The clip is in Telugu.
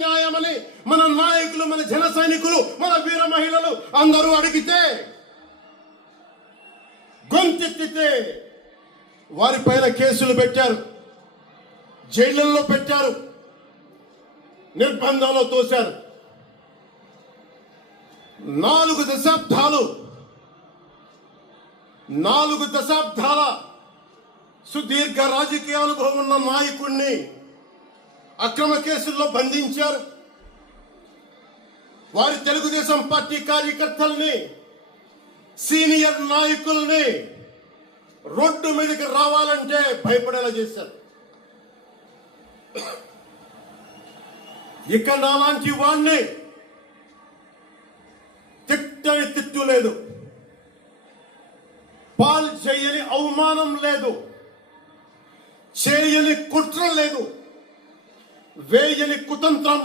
న్యాయమని మన నాయకులు, మన జన సైనికులు, మన వీర మహిళలు అందరూ అడిగితే, గొంతెత్తితే వారిపైన కేసులు పెట్టారు, జైళ్ళల్లో పెట్టారు, నిర్బంధంలో తోశారు. 4 దశాబ్దాల సుదీర్ఘ రాజకీయ అనుభవం ఉన్న నాయకుడిని అక్రమ కేసుల్లో బంధించారు. వారి తెలుగుదేశం పార్టీ కార్యకర్తల్ని, సీనియర్ నాయకుల్ని రోడ్డు మీదకి రావాలంటే భయపడేలా చేశారు. ఇక నాలాంటి వాణ్ణి తిట్టని తిట్టు లేదు, పాల్ చేయని అవమానం లేదు, చేయని కుట్ర లేదు, వేయని కుతంత్రం